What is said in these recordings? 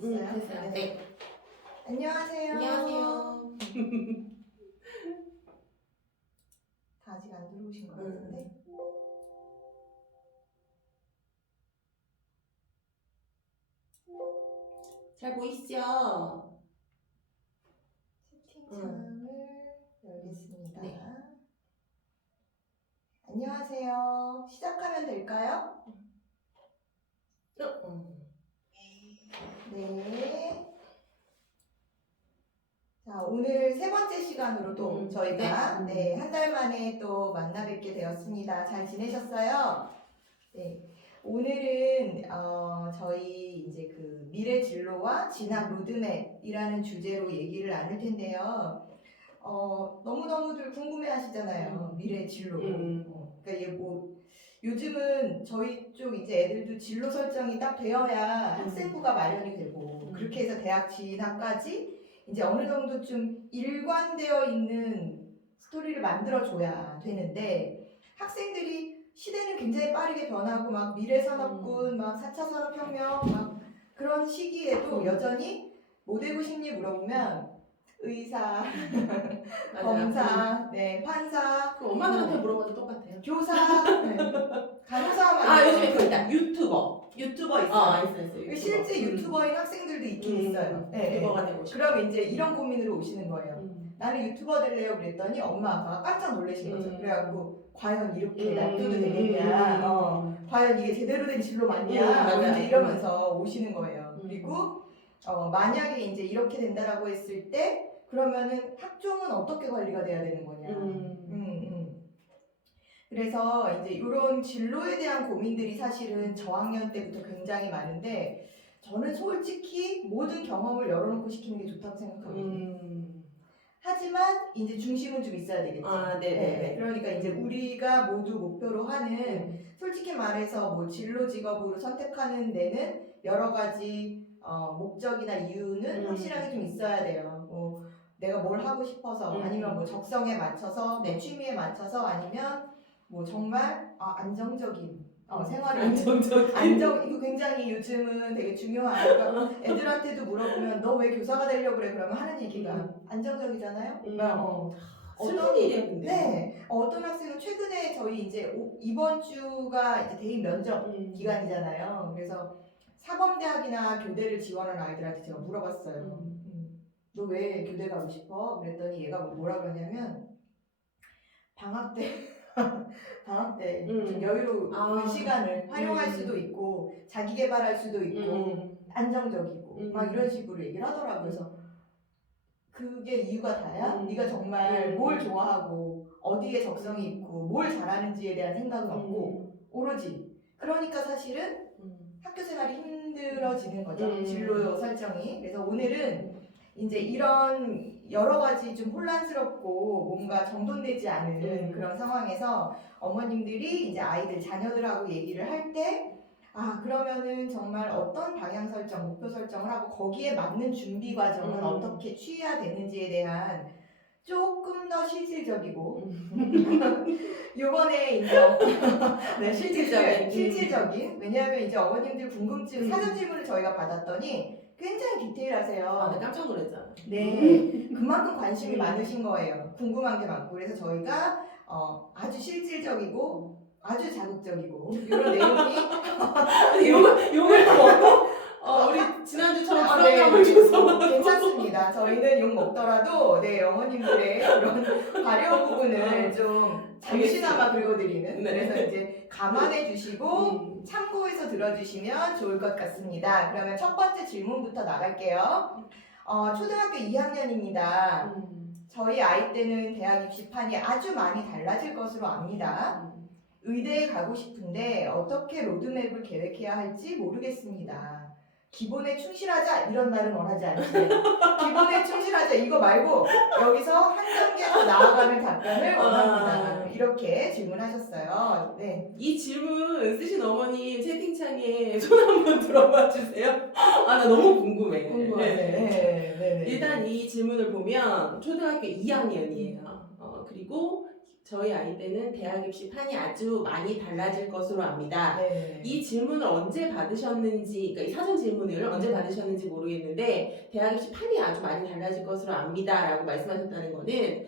됐어요? 됐어요. 네. 안녕하세요. 안녕하세요. 다 아직 안 들어오신 것 같은데? 잘 보이시죠? 채팅창을 열겠습니다. 네. 안녕하세요. 시작하면 될까요? 네. 자, 오늘 세 번째 시간으로 또 저희가 한 달 만에 또 만나 뵙게 되었습니다. 잘 지내셨어요? 네. 오늘은 저희 이제 그 미래 진로와 진학 로드맵이라는 주제로 얘기를 나눌 텐데요. 너무너무들 궁금해 하시잖아요. 미래 진로. 그러니까 이게 뭐 요즘은 저희 쪽 이제 애들도 진로 설정이 딱 되어야 학생부가 마련이 되고 그렇게 해서 대학 진학까지 이제 어느 정도 좀 일관되어 있는 스토리를 만들어줘야 되는데 학생들이 시대는 굉장히 빠르게 변하고 막 미래산업군, 막 4차 산업혁명 막 그런 시기에도 여전히 뭐 되고 싶니 물어보면 의사, 검사, 네, 판사, 그 엄마들한테 물어봐도 똑같아요. 교사, 네, 간호사. 요즘에 그거 있다. 유튜버 있어요. 있어요. 실제 유튜버인 학생들도 있긴 있어요. 네, 유튜버가 되고 싶어. 그럼 이제 이런 고민으로 오시는 거예요. 나는 유튜버 될래요 그랬더니 엄마 아빠가 깜짝 놀라신 거죠. 그래갖고 과연 이렇게 놔둬도 되겠냐, 과연 이게 제대로 된 진로 맞냐, 뭐 이제 이러면서 오시는 거예요. 그리고 만약에 이제 이렇게 된다라고 했을 때 그러면은 학종은 어떻게 관리가 돼야 되는 거냐. 그래서 이제 이런 진로에 대한 고민들이 사실은 저학년 때부터 굉장히 많은데 저는 솔직히 모든 경험을 열어놓고 시키는 게 좋다고 생각하거든요. 하지만 이제 중심은 좀 있어야 되겠죠. 네. 그러니까 이제 우리가 모두 목표로 하는 솔직히 말해서 뭐 진로 직업으로 선택하는 데는 여러 가지 목적이나 이유는 확실하게 좀 있어야 돼요. 뭐 내가 뭘 하고 싶어서 아니면 뭐 적성에 맞춰서 내 취미에 맞춰서 아니면 뭐 정말 안정적인 생활을 이거 굉장히 요즘은 되게 중요하니까 애들한테도 물어보면 너 왜 교사가 되려고 그래? 그러면 하는 얘기가 안정적이잖아요. 슬픈 일이에요, 근데. 네, 어떤 학생은 최근에 저희 이제 이번 주가 이제 대입 면접 기간이잖아요. 그래서 사범대학이나 교대를 지원하는 아이들한테 제가 물어봤어요. 너 왜 교대 가고 싶어? 그랬더니 얘가 뭐라 그러냐면 방학 때 좀 여유로운 시간을 활용할 수도 있고 자기 개발할 수도 있고 안정적이고 막 이런 식으로 얘기를 하더라고요. 그래서 그게 이유가 다야? 네가 정말 뭘 좋아하고 어디에 적성이 있고 뭘 잘하는지에 대한 생각은 없고 오로지 그러니까 사실은 학교 생활이 힘들어지는 거죠. 진로 설정이. 그래서 오늘은 이제 이런 여러 가지 좀 혼란스럽고 뭔가 정돈되지 않은 그런 상황에서 어머님들이 이제 아이들 자녀들하고 얘기를 할 때 그러면은 정말 어떤 방향 설정, 목표 설정을 하고 거기에 맞는 준비 과정은 어떻게 취해야 되는지에 대한 조금 더 실질적이고 요번에 이제 네, 실질적인 왜냐하면 이제 어머님들 궁금증 사전 질문을 저희가 받았더니 굉장히 디테일하세요. 네, 깜짝 놀랐잖아요. 네, 그만큼 관심이 많으신 거예요. 궁금한 게 많고 그래서 저희가 아주 실질적이고 아주 자극적이고 이런 내용이 욕을 먹고 우리 지난주처럼 부담감을 줘서 괜찮습니다. 저희는 욕 먹더라도 어머님들의 그런 가려 부분을 좀 잠시나마 긁어드리는 그래서 이제 감안해 주시고 참고해서 들어주시면 좋을 것 같습니다. 그러면 첫 번째 질문부터 나갈게요. 초등학교 2학년입니다. 저희 아이 때는 대학 입시판이 아주 많이 달라질 것으로 압니다. 의대에 가고 싶은데 어떻게 로드맵을 계획해야 할지 모르겠습니다. 기본에 충실하자 이런 말은 원하지 않으세요. 기본에 충실하자 이거 말고 여기서 한 단계 더 나아가는 답변을 원합니다. 이렇게 질문하셨어요. 네. 이 질문 쓰신 어머니 채팅창에 손 한번 들어봐 주세요. 나 너무 궁금해. 네. 일단 이 질문을 보면 초등학교 2학년이에요. 그리고 저희 아이 때는 대학 입시 판이 아주 많이 달라질 것으로 압니다. 네. 이 질문을 언제 받으셨는지, 그러니까 이 사전 질문을 언제 받으셨는지 모르겠는데 대학 입시 판이 아주 많이 달라질 것으로 압니다라고 말씀하셨다는 거는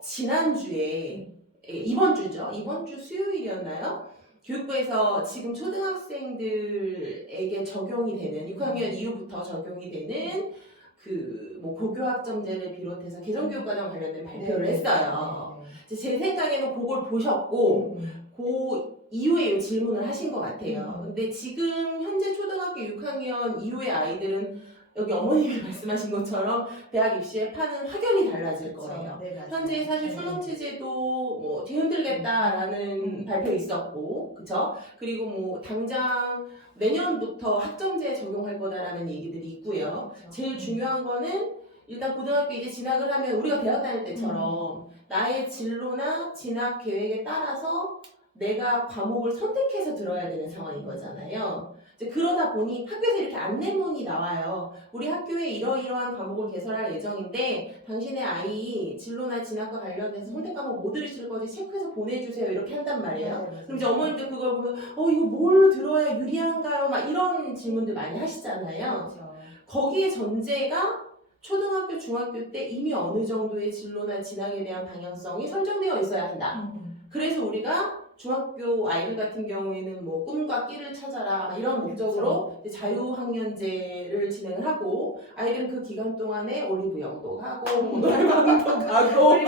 지난주에 이번 주죠. 이번 주 수요일이었나요? 교육부에서 지금 초등학생들에게 적용이 되는 6학년 이후부터 적용이 되는 그 뭐 고교학점제를 비롯해서 개정교육과정 관련된 발표를 했어요. 제 생각에는 그걸 보셨고 그 이후에 이 질문을 하신 것 같아요. 근데 지금 현재 초등학교 6학년 이후의 아이들은 여기 어머님이 말씀하신 것처럼 대학 입시의 판은 확연히 달라질 거예요. 네, 맞아요. 현재 사실 수능 체제도 뭐 뒤흔들겠다라는 발표 있었고, 그쵸? 그리고 뭐 당장 내년부터 학점제 적용할 거다라는 얘기들이 있고요. 제일 중요한 거는 일단 고등학교 이제 진학을 하면 우리가 대학 다닐 때처럼 나의 진로나 진학 계획에 따라서 내가 과목을 선택해서 들어야 되는 상황인 거잖아요. 이제 그러다 보니 학교에서 이렇게 안내문이 나와요. 우리 학교에 이러이러한 과목을 개설할 예정인데 당신의 아이 진로나 진학과 관련돼서 선택 과목 뭐 들으실 건지 체크해서 보내주세요. 이렇게 한단 말이에요. 그럼 이제 어머님들 그걸 보면 이거 뭘로 들어야 유리한가요? 막 이런 질문들 많이 하시잖아요. 그렇죠. 거기에 전제가 초등학교, 중학교 때 이미 어느 정도의 진로나 진학에 대한 방향성이 설정되어 있어야 한다. 그래서 우리가 중학교 아이들 같은 경우에는 뭐 꿈과 끼를 찾아라 이런 목적으로 이제 자유학년제를 진행을 하고 아이들은 그 기간 동안에 올리브영도 가고 뭐 노래방도 가고 네,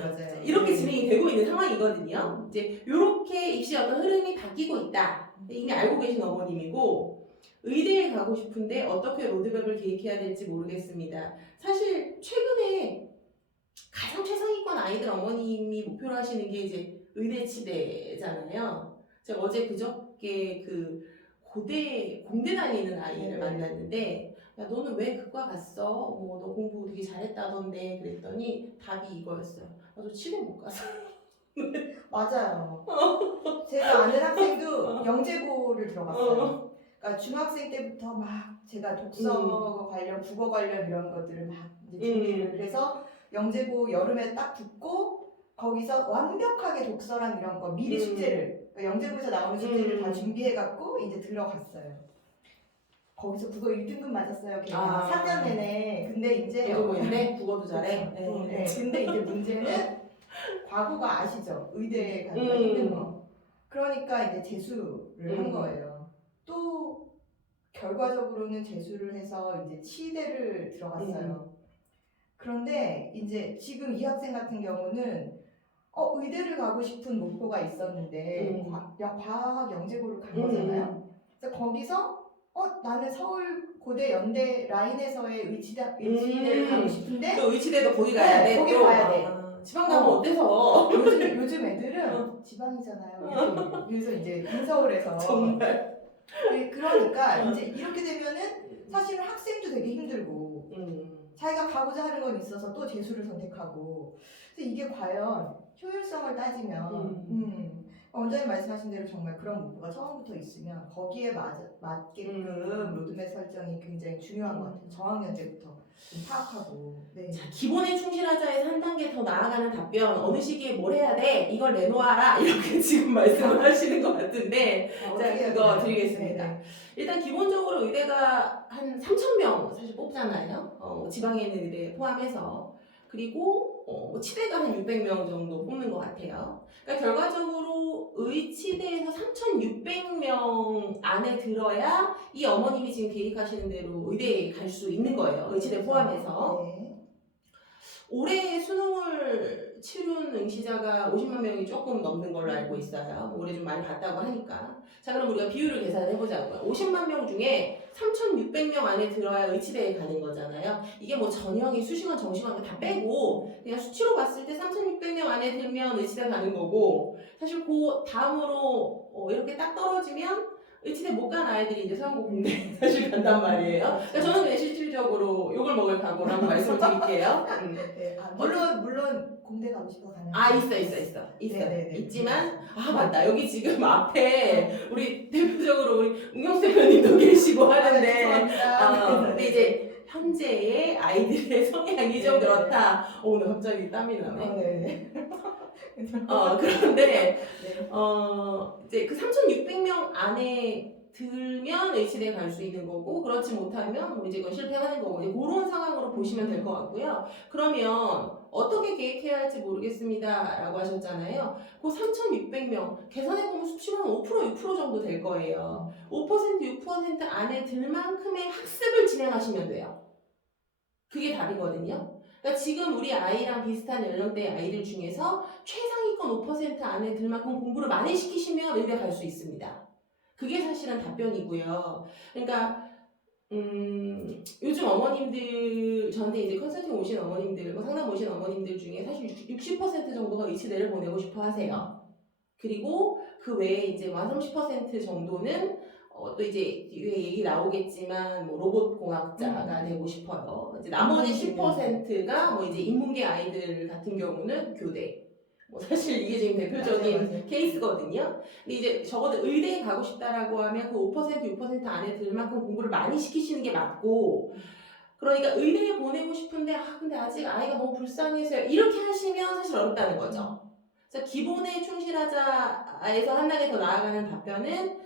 맞아요. 이렇게 진행이 되고 있는 상황이거든요. 이제 이렇게 입시 어떤 흐름이 바뀌고 있다. 이미 알고 계신 어머님이고 의대에 가고 싶은데 어떻게 로드맵을 계획해야 될지 모르겠습니다. 사실 최근에 가장 최상위권 아이들 어머님이 목표로 하시는 게 이제 의대 치대잖아요. 제가 어제 그저께 그 공대 다니는 아이를 만났는데 야 너는 왜 그과 갔어? 뭐 너 공부 되게 잘했다던데 그랬더니 답이 이거였어요. 저 치대 못 가서. 맞아요. 제가 아는 학생도 영재고를 들어갔어요. 그러니까 중학생 때부터 막 제가 독서 관련, 국어 관련 이런 것들을 막 이제 준비를 해서 영재고 여름에 딱 붙고 거기서 완벽하게 독서랑 이런 거 미리 숙제를 그러니까 영재고에서 나오는 숙제를 다 준비해갖고 이제 들어갔어요. 거기서 국어 1등급 맞았어요. 걔가 3년 내내. 근데 이제 영재고인데 국어도 잘해. 네. 근데 이제 문제는 과거가 아시죠? 의대에 가기가 힘든 거. 그러니까 이제 재수를 한 거예요. 또 결과적으로는 재수를 해서 이제 치대를 들어갔어요. 그런데 이제 지금 이 학생 같은 경우는 의대를 가고 싶은 목표가 있었는데 과학 영재고를 간 거잖아요. 그래서 거기서 나는 서울 고대 연대 라인에서의 의치대를 가고 싶은데 또 의치대도 거기 가야 돼. 거기 또. 가야 돼. 지방 가면 어때서? 요즘 애들은 지방이잖아요. 이렇게. 그래서 이제 인서울에서 정말. 그러니까 이제 이렇게 되면은 사실은 학생도 되게 힘들고 자기가 가고자 하는 건 있어서 또 재수를 선택하고 그래서 이게 과연 효율성을 따지면 원장님 말씀하신 대로 정말 그런 목표가 처음부터 있으면 거기에 맞게끔 로드맵 설정이 굉장히 중요한 것 같아요. 저학년 때부터 좀 파악하고. 네. 자, 기본에 충실하자에서 한 단계 더 나아가는 답변 어느 시기에 뭘 해야 돼? 이걸 내놓아라 이렇게 지금 말씀을 하시는 것 같은데 자 그거 드리겠습니다. 네네. 일단 기본적으로 의대가 한 3,000명 사실 뽑잖아요. 지방에 있는 의대 포함해서 그리고 치대가 한 600명 정도 뽑는 것 같아요. 그러니까 결과적으로 의치대에서 3,600명 안에 들어야 이 어머님이 지금 계획하시는 대로 의대에 갈 수 있는 거예요. 의치대 포함해서. 네. 올해 수능을 치룬 응시자가 50만 명이 조금 넘는 걸로 알고 있어요. 올해 좀 많이 봤다고 하니까. 자, 그럼 우리가 비율을 계산해 보자고요. 50만 명 중에 3,600명 안에 들어야 의치대에 가는 거잖아요. 이게 뭐 전형이 수시관, 정시관 다 빼고 그냥 수치로 봤을 때 3,600명 안에 들면 의치대 가는 거고 사실 그 다음으로 이렇게 딱 떨어지면 의치대 못 간 아이들이 이제 서영고 공대 사실 간단 말이에요. 그러니까 저는 그냥 실질적으로 욕을 먹을 각오라고 말씀을 드릴게요. 네. 물론 공대 가고 싶어 가는. 있어. 네네네. 있지만 맞다. 여기 지금 앞에 우리 대표적으로 우리 은경수 대표님도 계시고 하는데 죄송합니다. 근데 이제 현재의 아이들의 성향이 좀 그렇다. 오늘 갑자기 땀이 나네. 네. 그런데 네. 이제 그 3,600명 안에 들면 H대 갈 수 있는 거고 그렇지 못하면 뭐 이제 그건 실패하는 거고 이제 그런 상황으로 보시면 될 것 같고요. 그러면 어떻게 계획해야 할지 모르겠습니다라고 하셨잖아요. 그 3,600명 계산해보면 수치만 5% 6% 정도 될 거예요. 5% 6% 안에 들 만큼의 학습을 진행하시면 돼요. 그게 답이거든요. 그러니까 지금 우리 아이랑 비슷한 연령대의 아이들 중에서 최상위권 5% 안에 들 만큼 공부를 많이 시키시면 의대 갈 수 있습니다. 그게 사실은 답변이고요. 그러니까 요즘 어머님들 저한테 이제 컨설팅 오신 어머님들, 상담 오신 어머님들 중에 사실 60% 정도가 의치대를 보내고 싶어 하세요. 그리고 그 외에 이제 한 30% 정도는 또 이제 뒤에 얘기 나오겠지만 뭐 로봇 공학자가 되고 싶어요. 이제 나머지 10%가 뭐 이제 인문계 아이들 같은 경우는 교대. 뭐 사실 이게 지금 대표적인 맞아요. 케이스거든요. 근데 이제 적어도 의대에 가고 싶다라고 하면 그 5% 6% 안에 들 만큼 공부를 많이 시키시는 게 맞고 그러니까 의대에 보내고 싶은데 근데 아직 아이가 너무 불쌍해서 이렇게 하시면 사실 어렵다는 거죠. 그래서 기본에 충실하자에서 한 단계 더 나아가는 답변은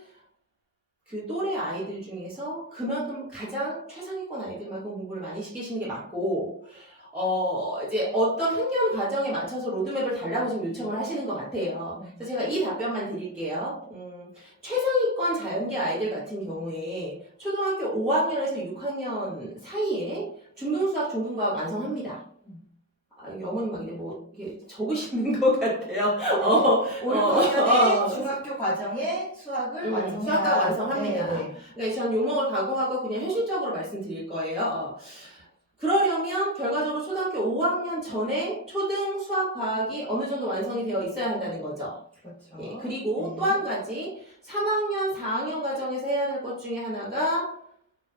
그 또래 아이들 중에서 그만큼 가장 최상위권 아이들만큼 공부를 많이 시키시는 게 맞고 이제 어떤 학년 과정에 맞춰서 로드맵을 달라고 지금 요청을 하시는 것 같아요. 그래서 제가 이 답변만 드릴게요. 최상위권 자연계 아이들 같은 경우에 초등학교 5학년에서 6학년 사이에 중등수학, 중등과학 완성합니다. 여기 어머님 막 이제 뭐 이렇게 적으시는 것 같아요. 5, 6학년에 중학교 과정에 수학을 완성해야 수학과 완성합니다. 네. 그러니까 전 용어를 각오하고 그냥 현실적으로 말씀드릴 거예요. 그러려면 결과적으로 초등학교 5학년 전에 초등 수학 과학이 어느 정도 완성이 되어 있어야 한다는 거죠. 그렇죠. 예, 그리고 또 한 가지 3학년, 4학년 과정에서 해야 될 것 중에 하나가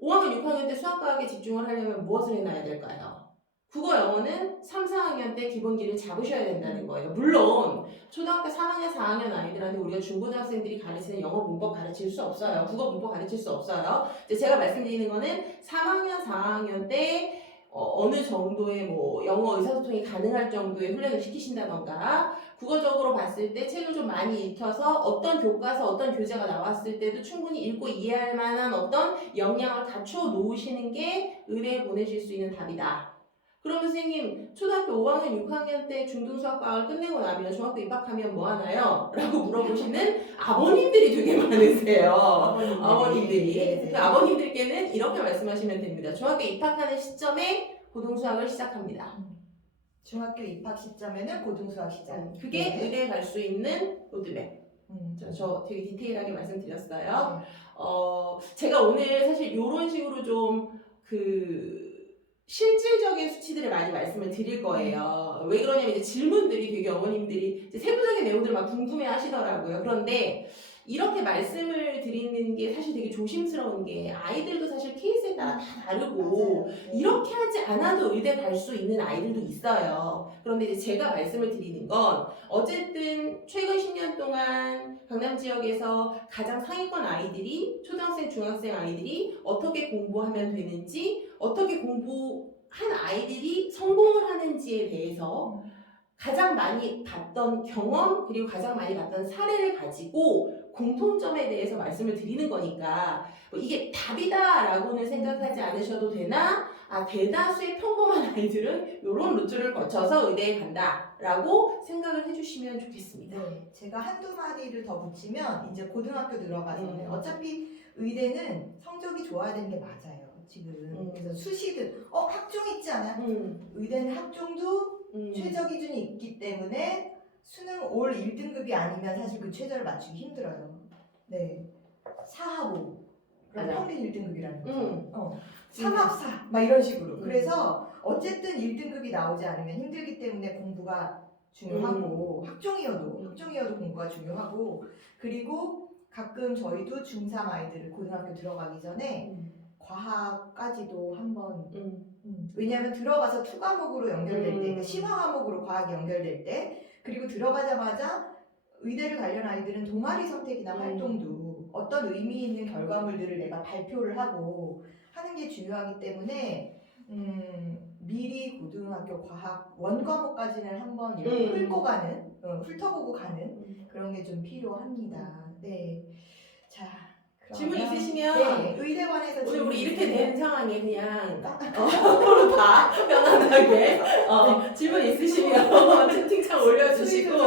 5학년, 6학년 때 수학 과학에 집중을 하려면 무엇을 해놔야 될까요? 국어, 영어는 3, 4학년 때 기본기를 잡으셔야 된다는 거예요. 물론 초등학교 3학년, 4학년 아이들한테 우리가 중고등학생들이 가르치는 영어 문법 가르칠 수 없어요. 국어 문법 가르칠 수 없어요. 이제 제가 말씀드리는 거는 3학년, 4학년 때 어느 정도의 뭐 영어 의사소통이 가능할 정도의 훈련을 시키신다던가 국어적으로 봤을 때 책을 좀 많이 익혀서 어떤 교과서, 어떤 교재가 나왔을 때도 충분히 읽고 이해할 만한 어떤 역량을 갖춰 놓으시는 게 의대에 보내실 수 있는 답이다. 그러면 선생님 초등학교 5학년, 6학년 때 중등수학과를 끝내고 나면 중학교 입학하면 뭐 하나요? 라고 물어보시는 아버님들이 되게 많으세요. 아버님들이. 그 아버님들께는 이렇게 말씀하시면 됩니다. 중학교 입학하는 시점에 고등수학을 시작합니다. 중학교 입학 시점에는 고등수학 시작. 그게 네. 의대에 갈 수 있는 로드맵. 저 되게 디테일하게 말씀드렸어요. 제가 오늘 사실 이런 식으로 좀 실질적인 수치들을 많이 말씀을 드릴 거예요. 왜 그러냐면 이제 질문들이 되게 어머님들이 이제 세부적인 내용들을 막 궁금해 하시더라고요. 그런데 이렇게 말씀을 드리는 게 사실 되게 조심스러운 게 아이들도 사실 케이스에 따라 다 다르고 맞아요. 이렇게 하지 않아도 의대 갈 수 있는 아이들도 있어요. 그런데 이제 제가 말씀을 드리는 건 어쨌든 최근 10년 동안 강남 지역에서 가장 상위권 아이들이 초등학생, 중학생 아이들이 어떻게 공부하면 되는지 어떻게 공부한 아이들이 성공을 하는지에 대해서 가장 많이 봤던 경험 그리고 가장 많이 봤던 사례를 가지고 공통점에 대해서 말씀을 드리는 거니까 뭐 이게 답이다라고는 생각하지 않으셔도 되나 대다수의 평범한 아이들은 이런 루트를 거쳐서 의대에 간다라고 생각을 해주시면 좋겠습니다. 네, 제가 한두 마디를 더 붙이면 이제 고등학교 들어가서 어차피 의대는 성적이 좋아야 되는 게 맞아요. 지금 그래서 수시든 학종 있지 않아? 의대는 학종도 최저 기준이 있기 때문에 수능 올 1등급이 아니면 사실 그 최저를 맞추기 힘들어요. 네, 사하고 평균 1등급이라는 거죠. 삼합사 막 이런 식으로. 그래서 어쨌든 1등급이 나오지 않으면 힘들기 때문에 공부가 중요하고 학종이어도 공부가 중요하고 그리고 가끔 저희도 중3 아이들을 고등학교 들어가기 전에 과학까지도 한번 왜냐하면 들어가서 투 과목으로 연결될 때 그러니까 심화 과목으로 과학이 연결될 때 그리고 들어가자마자 의대를 가려는 아이들은 동아리 선택이나 활동도 어떤 의미 있는 결과물들을 내가 발표를 하고 하는 게 중요하기 때문에 미리 고등학교 과학 원과목까지는 한번 이렇게 훑고 가는, 훑어보고 가는 그런 게 좀 필요합니다. 네. 자, 질문 그러면 있으시면 네, 의대관에서 오늘 질문 우리 이렇게 있으면 된 상황에 그냥 서로 다 편안하게 질문 있으시면 채팅창 올려주시고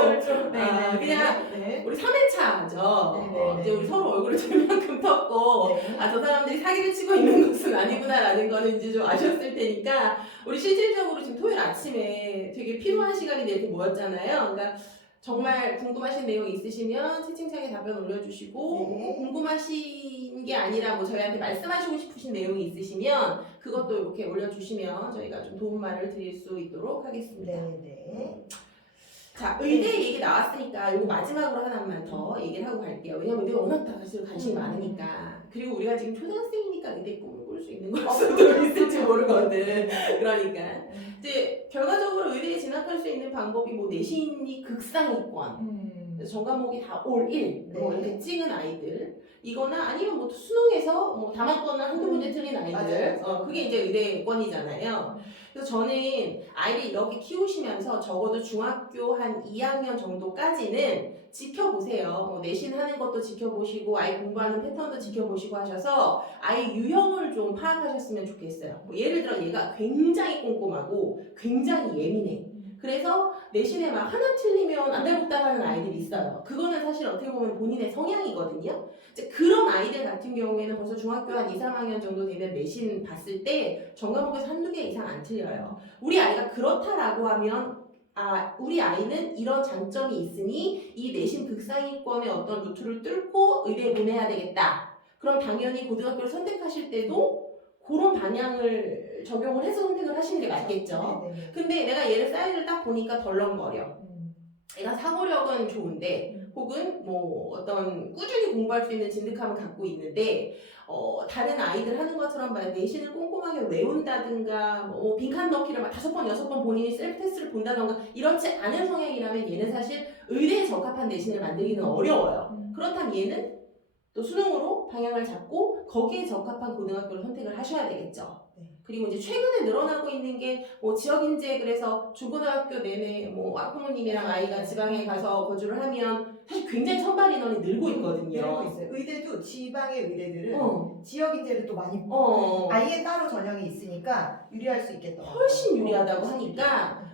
그냥 네. 우리 3회차죠. 이제 우리 서로 얼굴을 들만큼 떴고 네. 저 사람들이 사기를 치고 있는 것은 아니구나라는 거는 이제 좀 아셨을 테니까 우리 실질적으로 지금 토요일 아침에 되게 필요한 시간인데 이렇게 모였잖아요. 그러니까 정말 궁금하신 내용 있으시면 채팅창에 답변 올려주시고 네. 궁금하신 게 아니라 뭐 저희한테 말씀하시고 싶으신 내용이 있으시면 그것도 이렇게 올려주시면 저희가 좀 도움말을 드릴 수 있도록 하겠습니다. 네. 자, 의대 얘기 나왔으니까 이거 마지막으로 하나만 더 얘기를 하고 갈게요. 왜냐면 의대가 워낙 다 사실 관심이 많으니까. 그리고 우리가 지금 초등학생이니까 의대 꿈을 꿀 수 있는 걸 수도 있을지 모르거든. 그러니까 이제 결과적으로 의대에 진학할 수 있는 방법이 뭐 내신이 극상위권, 그래서 전과목이 다 올 1, 뭐 이렇게 찍은 아이들 이거나 아니면 뭐 수능에서 뭐 다만권을 한두 문제 틀린 아이들 맞아요. 그게 이제 의대권이잖아요. 그래서 저는 아이를 이렇게 키우시면서 적어도 중학교 한 2학년 정도까지는 지켜보세요. 뭐 내신 하는 것도 지켜보시고 아이 공부하는 패턴도 지켜보시고 하셔서 아이 유형을 좀 파악하셨으면 좋겠어요. 뭐 예를 들어 얘가 굉장히 꼼꼼하고 굉장히 예민해. 그래서 내신에 막 하나 틀리면 안달복달하는 아이들이 있어요. 그거는 사실 어떻게 보면 본인의 성향이거든요. 이제 그런 아이들 같은 경우에는 벌써 중학교 한 2, 3학년 정도 되면 내신 봤을 때 전과목에서 한두 개 이상 안 틀려요. 우리 아이가 그렇다라고 하면 우리 아이는 이런 장점이 있으니 이 내신 극상위권의 어떤 루트를 뚫고 의대에 보내야 되겠다. 그럼 당연히 고등학교를 선택하실 때도 그런 방향을 적용을 해서 선택을 하시는 게 맞겠죠. 네네. 근데 내가 얘를 사이즈를 딱 보니까 덜렁거려. 얘가 사고력은 좋은데 혹은 뭐 어떤 꾸준히 공부할 수 있는 진득함을 갖고 있는데 다른 아이들 하는 것처럼 막 내신을 꼼꼼하게 외운다든가 뭐 빈칸 넣기를 막 5번, 6번 본인이 셀프 테스트를 본다던가 이렇지 않은 성향이라면 얘는 사실 의대에 적합한 내신을 만들기는 어려워요. 그렇다면 얘는 또 수능으로 방향을 잡고 거기에 적합한 고등학교를 선택을 하셔야 되겠죠. 그리고 이제 최근에 늘어나고 있는 게 뭐 지역 인재 그래서 중고등학교 내내 뭐 학부모님이랑 아이가 지방에 가서 거주를 하면 사실 굉장히 선발 인원이 늘고 있거든요. 늘고 있어요. 의대도 지방의 의대들은 지역 인재를 또 많이 아예 따로 전형이 있으니까 유리할 수 있겠더라고요. 훨씬 유리하다고 하니까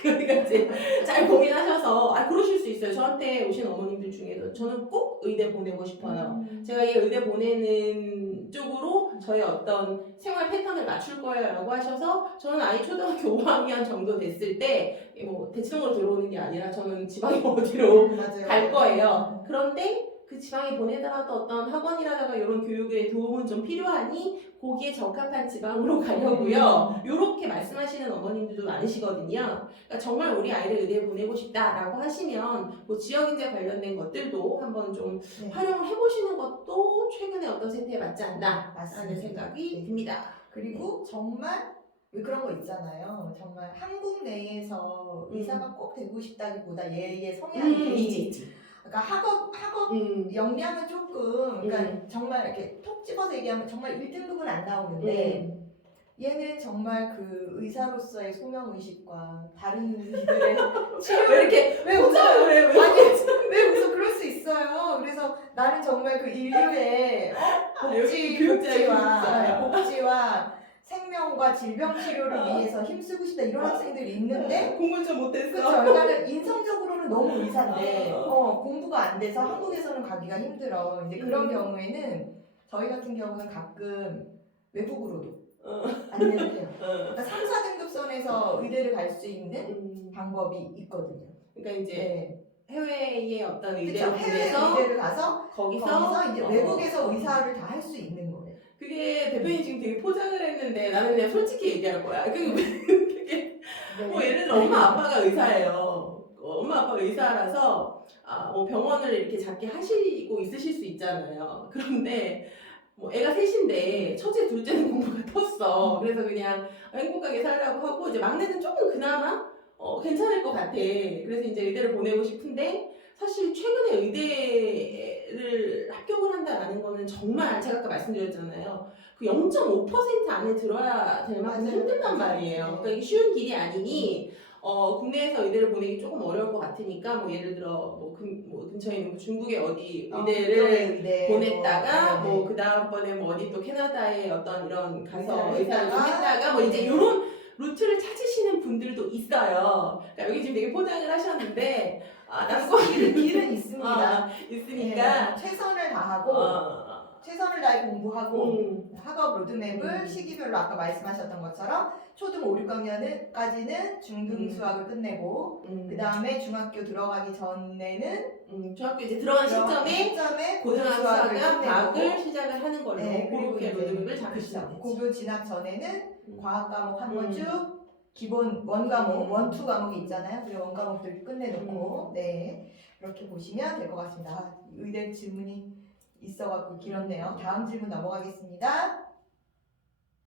그러니까 이제 잘 고민하셔서 그러실 수 있어요. 저한테 오신 어머님들 중에도 저는 꼭 의대 보내고 싶어요. 제가 이 의대 보내는 쪽으로 저의 어떤 생활 패턴을 맞출 거예요 라고 하셔서 저는 아이 초등학교 5학년 정도 됐을 때 뭐 대치동으로 들어오는 게 아니라 저는 지방에 어디로 갈 거예요. 그런데 그 지방에 보내더라도 어떤 학원이라든가 이런 교육에 도움은 좀 필요하니 거기에 적합한 지방으로 가려고요. 이렇게 말씀하시는 어머님들도 많으시거든요. 그러니까 정말 우리 아이를 의대에 보내고 싶다라고 하시면 뭐 지역인재 관련된 것들도 한번 좀 활용을 해보시는 것도 최근에 어떤 세태에 맞지 않나라는 생각이 듭니다. 그리고 정말 왜 그런 거 있잖아요. 정말 한국 내에서 의사가 꼭 되고 싶다기보다 얘의 성향이 있지. 그러니까 학업 역량은 조금 그러니까 정말 이렇게 톡 집어서 얘기하면 정말 1등급은 안 나오는데 얘는 정말 그 의사로서의 소명 의식과 다른 이들의 치료 왜 웃어요? 왜 웃어? 그럴 수 있어요. 그래서 나는 정말 그 인류의 복지와 생명과 질병 치료를 위해서 힘쓰고 싶다 이런 학생들이 있는데 공부 좀 못했어. 그렇죠. 그러니까 인성적으로는 너무 의사인데 공부가 안 돼서 한국에서는 가기가 힘들어. 이제 그런 경우에는 저희 같은 경우는 가끔 외국으로도 안내를 해요. 그러니까 3, 4등급 선에서 의대를 갈 수 있는 방법이 있거든요. 그러니까 이제 해외의 어떤 그쵸? 의대를 해외 보내서 의대를 가서 거기서 이제 외국에서 의사를 다 할 수 있는 거예요. 그게 대표님 지금 되게 포장을 했는데 나는 그냥 솔직히 얘기할 거야. 그게 뭐 예를 들어 엄마 아빠가 의사예요. 엄마 아빠가 의사라서 뭐 병원을 이렇게 작게 하시고 있으실 수 있잖아요. 그런데 뭐 애가 셋인데 첫째 둘째는 공부가 텄어. 그래서 그냥 행복하게 살려고 하고 이제 막내는 조금 그나마 괜찮을 것 같아. 그래서 이제 의대를 보내고 싶은데 사실 최근에 의대를 합격을 한다라는 거는 정말 제가 아까 말씀드렸잖아요. 그 0.5% 안에 들어야 될 만큼 맞아요. 힘들단 맞아요. 말이에요. 네. 그러니까 이게 쉬운 길이 아니니 국내에서 의대를 보내기 조금 어려울 것 같으니까 뭐 예를 들어 뭐 근처에 있는 뭐 중국의 어디 의대를 의대, 보냈다가 네, 뭐 그 다음번에 뭐 어디 또 캐나다의 어떤 이런 가서 의사를 의사를 좀 했다가 뭐 이제 네. 이런 루트를 찾으시는 분들도 있어요. 그러니까 여기 지금 되게 포장을 하셨는데 나는 꼭 길은 있습니다. 있으니까 네, 최선을 다하고 최선을 다해 공부하고 학업 로드맵을 시기별로 아까 말씀하셨던 것처럼 초등 5, 6학년까지는 중등 수학을 끝내고 그 다음에 중학교 들어가기 전에는 중학교 이제 들어가는 시점에 고등학교 수학과 과학을 시작을 하는 걸로 네, 그리고 그렇게 이제 로드맵을 잡으시면 되죠. 고교 진학 전에는 과학 과목 한 번 쭉 기본 원 투 과목이 있잖아요. 그 원 과목들 끝내놓고 네 그렇게 보시면 될 것 같습니다. 의대 질문이 있어갖고 길었네요. 다음 질문 넘어가겠습니다.